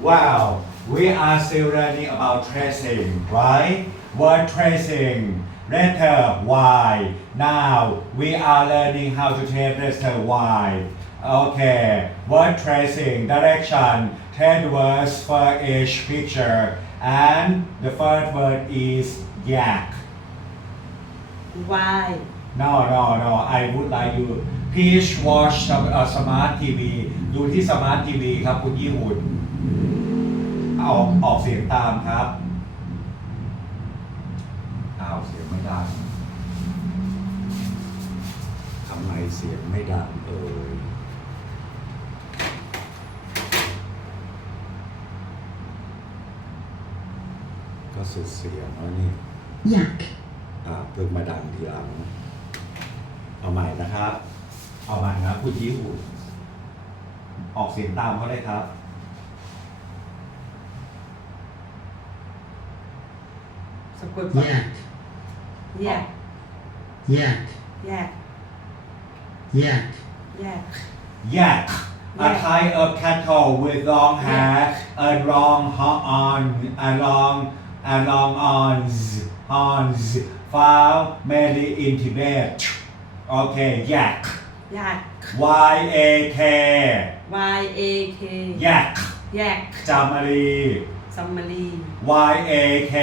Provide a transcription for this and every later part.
Wow, we are still learning about tracing, right? Word tracing, letter Y. Now we are learning how to trace letter Y. Okay, word tracing, direction, 10 words for each picture. And the first word is yak. Y No, no, no. I would like you please watch some, uh, smart TV ดูที่ smart TV ครับคุณยี่หุ่น เอาออกเสียงตามครับเอาเสียงไม่ดังทำไมเสียงไม่ดังเอ่ยก็สุดเสียงแล้วนี่ yak, อ่าเพิ่งมาดังทีหลัง เอาใหม่นะครับ เอาใหม่นะพูดยิ้วออกเสียงตามเขาเลยครับ สะกดก่อน yak, แยก yak, แยก yak, แยก Yak a Yak. type of cattle with long hair and long horn and long and long horns horns found mainly in Tibet Okay yak แยก Y A K Y A K yak แยก จามารี ซัมมารี Y A K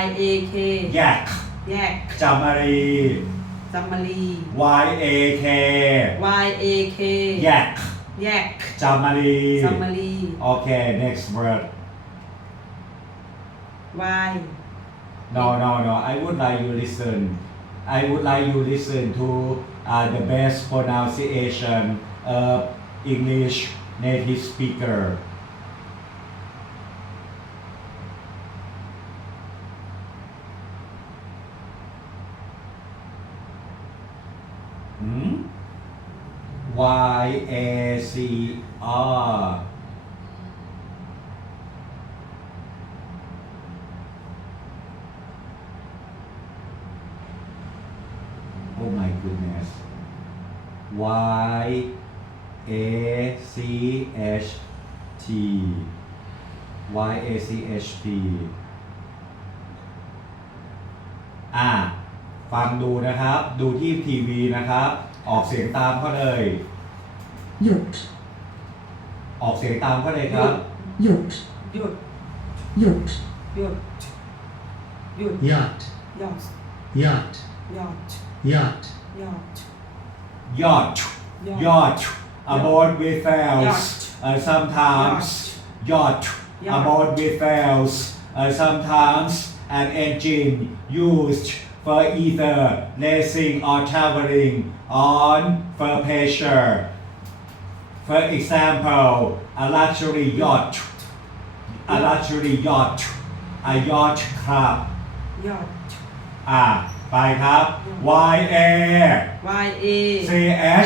Y A K yak แยก จามารี ซัมมารี Y A K Y A K yak แยก จามารี ซัมมารี Okay next word Y No, no, no. I would like you listen. I would like you listen to uh, the best pronunciation of English native speaker. Y A C R. Oh my goodness. Y A C H T. Y A C H T อะฟังดูนะครับ ดูที่ทีวีนะครับ ออกเสียงตามเขาเลย yurt, ออกเสียงตามเขาเลยครับ yurt, หยุด yurt, หยุดหยุด yacht, ยอด yacht, ยอด yacht, ยอด yacht yacht a boat with sails Yacht. uh, sometimes yacht a Yacht. boat with sails uh, sometimes an engine used for either racing or traveling on for pleasure for example a luxury yacht a luxury yacht a yacht club ยอด อ่าไปครับ Y A Y A C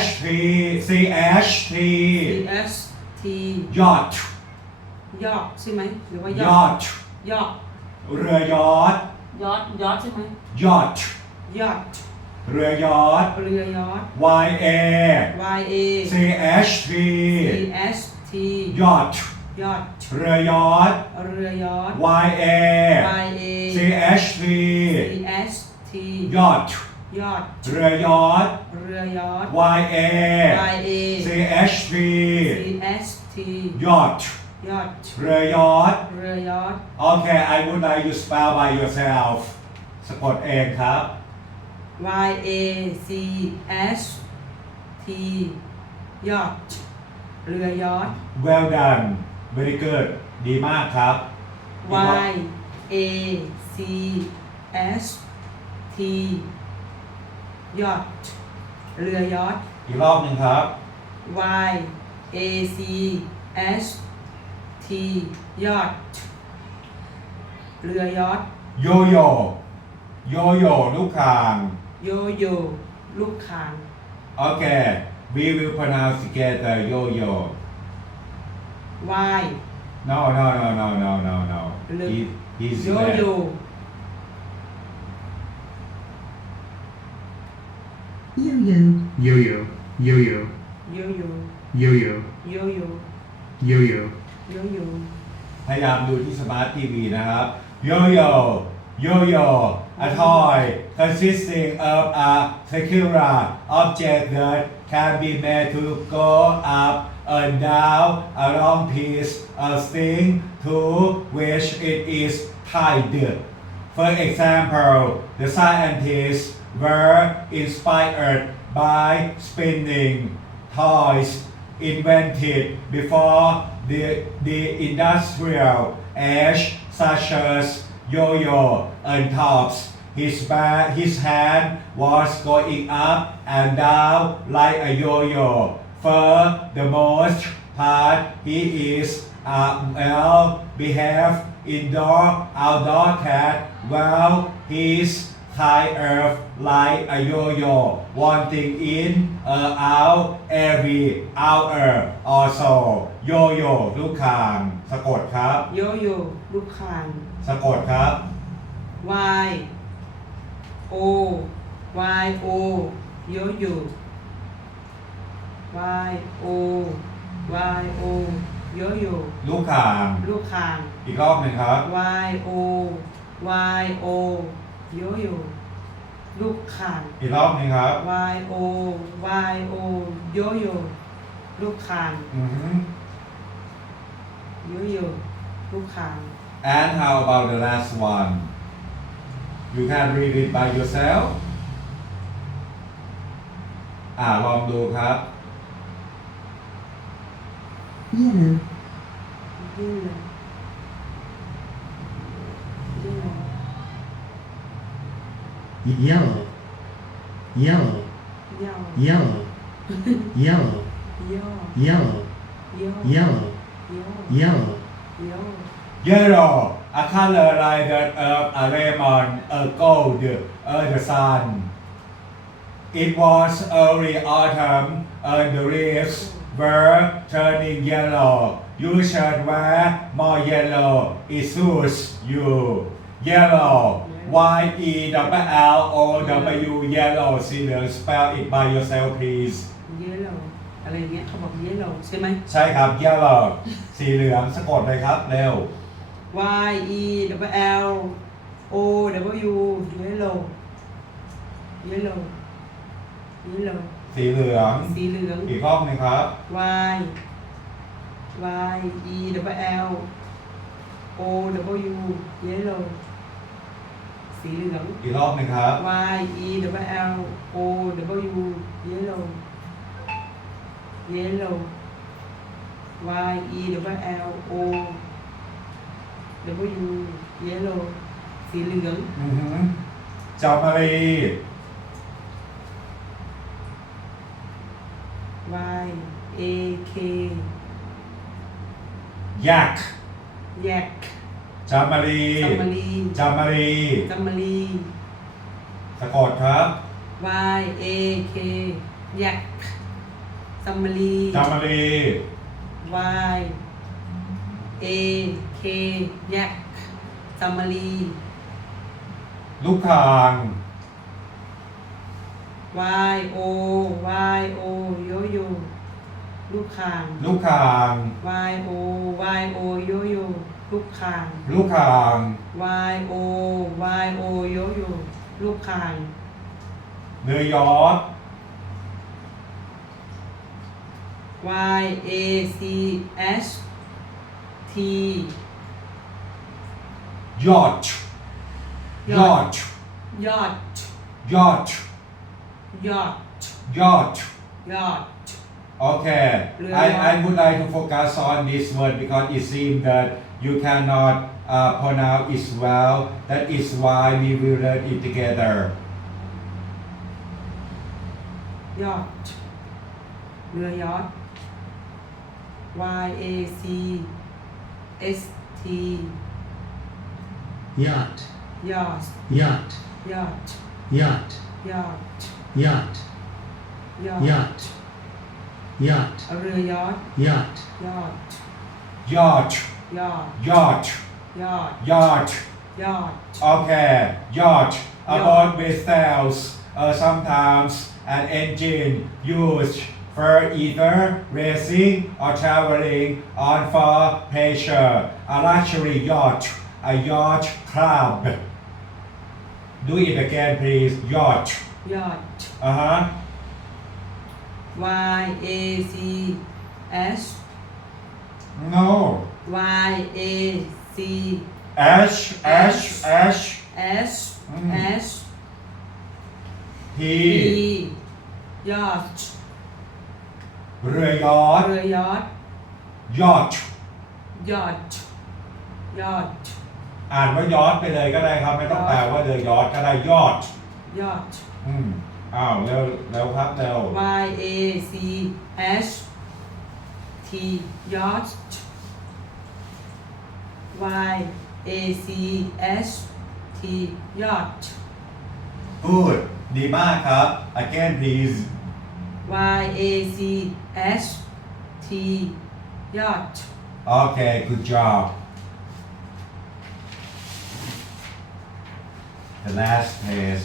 H T C H T C S T yacht ยอดใช่ไหมหรือว่ายอด yacht ยอด เรือยอท ยอดยอดใช่ไหม yacht ยอดเรือยอท เรือยอด Y A Y A C H T C S T yacht ยอดเรือยอท เรือยอด Y A Y A C H T C S T yacht ยอดเรือยอท เรือยอด Y A Y A C H T C S T yacht ยอดเรือยอทเรือยอด Okay I would like you spell by yourself สะกดเองครับ Y A C S T ยอด เรือยอด Well done very good ดีมากครับ Y A C S T ยอด เรือยอด อีกรอบหนึ่งครับ Y A C S T ยอด เรือยอด โยโย่โยโย่ลูกคางโยโย่ลูกคาง Okay we will pronounce together yo yo Y no no no no no no no Look. he he's โย there. โย่ yo-yo, yo-yo, yo-yo, โยโย่ yo-yo, โยโย่ yo-yo, โยโย่ พยายามดูที่สมาร์ททีวีนะครับ Yo-yo Yo-yo a toy consisting of a circular object that can be made to go up and down a long piece of string to which it is tied. For example, the scientists were inspired by spinning toys invented before the, the industrial age, such as yo-yo and tops. His, ba- his hand was going up and down like a yo-yo. For the most part, he is uh, a well-behaved indoor outdoor cat. Well, he's kind of like a yo-yo, wanting in or out every hour or so. Yo-yo ลูกคางสะกดครับ โยโย่ลูกคางสะกดครับ Y O Y O โยโย่ Y O Y O โยโย่ลูกคาง ลูกคาง อีกรอบหนึ่งครับ Y O Y O โยโย่ลูกคางอีกรอบหนึ่งครับ Y O Y O โยโย่ลูกคางอือหือโยโย่ลูกคาง And how about the last one you can read it by yourself อ่าลองดูครับ yellow, ยื่นเลยยื่ yellow, yellow, yellow, yellow, yellow, yellow, yellow, yellow, a color like the earth, a lemon, a gold, a the sun. It was early autumn, and the leaves were turning yellow. You should wear more yellow. It suits you. Yellow. Y E W L O W yellow สีเหลือง spell it by yourself please เยลโลอะไรเงี้ยเขาบอกเยลโลใช่ไหม ใช่ครับ yellow สีเหลืองสะกดเลยครับ เร็ว Y E W L O W เยลโลเยลโลเยลโลสีเหลืองสีเหลือง อีกรอบหนึงครับ Y Y E W L O W เยลโล สีเหลือง อีกรอบหนึงครับ Y E W L O W yellow yellow Y E W L O W yellow สีเหลือง อือหือจามารี Y A K ยัก yak จามารีจัมมารีจามารีจัมมารีสะกดครับ Y A K yak จัมมารีจามารี Y A K yak จัมมารีลูกคาง Y O Y O โยโย่ลูกคาง ลูกคาง Y O Y O โยโย่ ลูกคาง ลูกคาง Y O Y O โยโย่ลูกคาง เนื้อยอด Y A C H T ยอด ยอด ยอด ยอด ยอด ยอด ยอด Okay, I, I would like to focus on this word because it seems that you cannot uh, pronounce it well. That is why we will learn it together. ยอดเรือยอด Y A C S T yacht, ยอด yacht, ยอด yacht, ยอด yacht, ยอด yacht, yacht, เรือยอด yacht, ยอ Yacht. Yacht. Yacht. Yacht. Yacht. Okay. Yacht. Aboard vessels, with sails. Uh, sometimes an engine used for either racing or traveling on for pleasure. A luxury yacht. A yacht club. Do it again, please. Yacht. Yacht. Uh huh. Y A C S. No. Y A C H H H S อืม S P P ยอดเรือยอทเรือยอดยอดยอดยอดอ่านว่ายอดไปเลยก็ได้ครับ ไม่ต้องแปลว่าเรือยอดก็ได้ยอดยอด อืมอ้าวเร็วเร็วครับเร็ว Y A C S T ยอด Y A C S T ยอด พูดดีมากครับ again please Y A C S T ยอด okay good job the last page